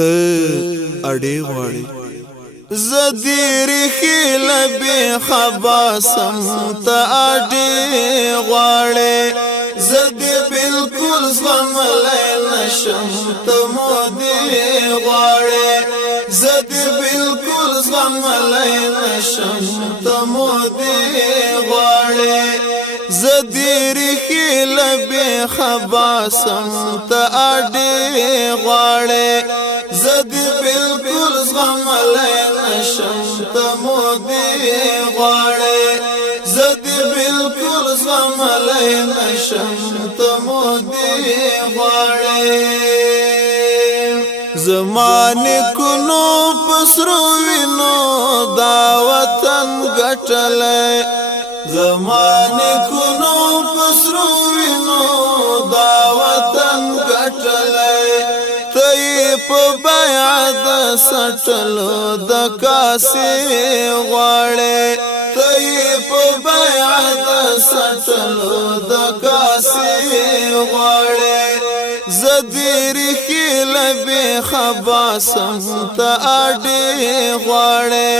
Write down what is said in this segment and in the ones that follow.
ته اړې غواړې زدیر خیل بی خباسم ته اړې غواړې زدی بالکل زغملی نشم ته مودې غواړې زدی بالکل زغملی نشم ته مودې غواړې زدیر خیل بی خباسم ته اړې غواړې زدی بالکل زغملی نشم ته مودې غواړې زدی بالکل زغملی نشم ته مودې غواړې زمانه کونو پسرو وینو دا وطن ګټلې زمانه کونو پسرو وینو دا وطن ګټلې په بیع د سټلو د کاسې غواړې ته په بیع د سټلو د کاسې غواړې زدیر خیل بی خباسم ته اړې غواړې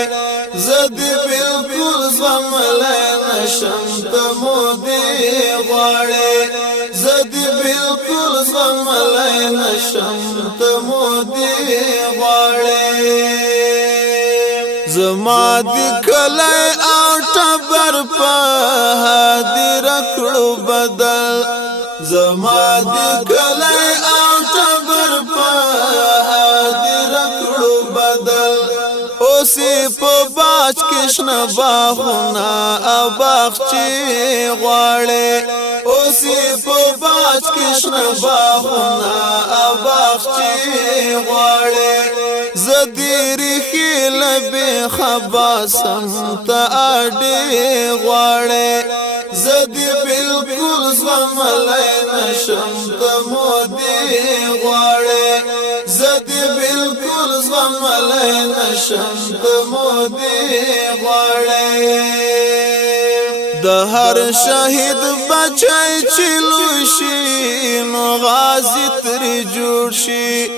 زدی بالکل زغملی نشم ته مودې غواړې زدی بالکل زغملی نشم ته مودې غواړې زما د کلی او ټبر په هدیر کړو بدل زما د کلی او ټبر په هدیر کړو بدل اوسې په باج کې شنه باغونه او باغچې غواړې اوسې په باج کې شنه باغونه او باغچې غواړې زدیر خیل بی خباسم ته اړې غواړې زدی بالکل زغملی نشم ته مودې غواړې زدی بالکل زغملی نشم ته مودې غواړې د هر شهید بچی چې لوی شي نو غازی ترې جوړ شي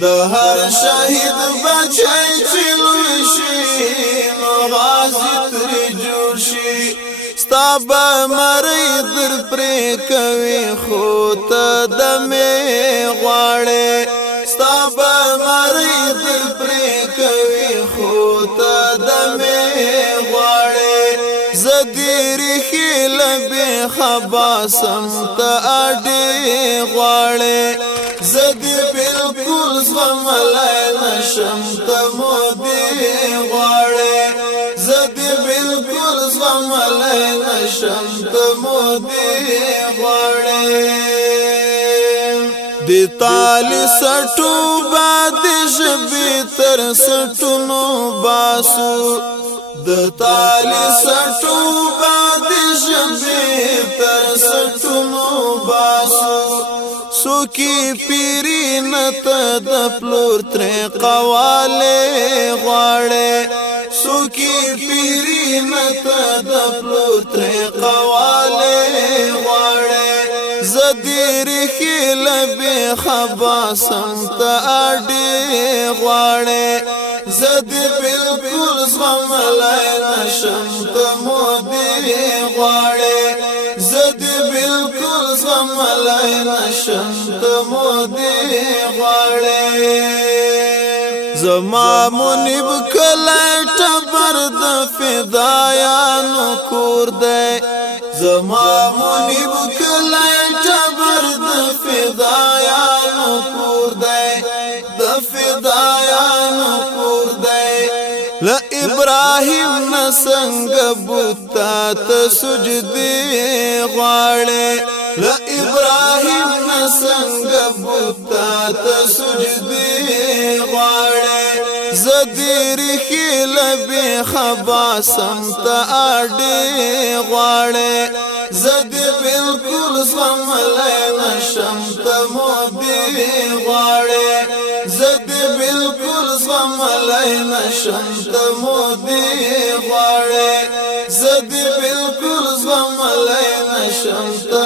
د هر شهید بچی چې لوی شي نو غازی ترې جوړ شي ستا به مرۍ در پرې کوي خو ته دمې غواړې ستا به مرۍ در پرې کوي خو ته دمې غواړې زدیر خیل بی خباسم ته اړې غواړې زدی بالکل زغملی نشم ته مودې غواړې زدی بالکل زغملی نشم ته مودې غواړې د تالی سټو باد ژبې تر سټونو باسو د تالی سټو باد ژبې تر سټونو باسو سوکی پیری نته د پلور ترې قواله غواړې سوکی پیری نته د پلور ترې قواله غواړې زدیر خیل بی خباسم ته اړې غواړې زدی بالکل زغملی نشم ته مودې غواړې زدی بالکل زغملی نشم ته مودې غواړې زما منیب کلی ټبر د فدایانو کور دی زما منیب کلی ټبر د فدایانو کور دی د فدایانو کور دی ل ابراهیم نسنگ بوتا ته سجدي غواړې ل ابراهیم نسنگ بوتا ته سجدي غواړې زدیر خیل بی خباسم ته اړې غواړې زدی بالکل زغملی نشم ته مودې غواړې زدی بالکل زغملی نشم ته مودې غواړې زدی بالکل زغملی نشم ته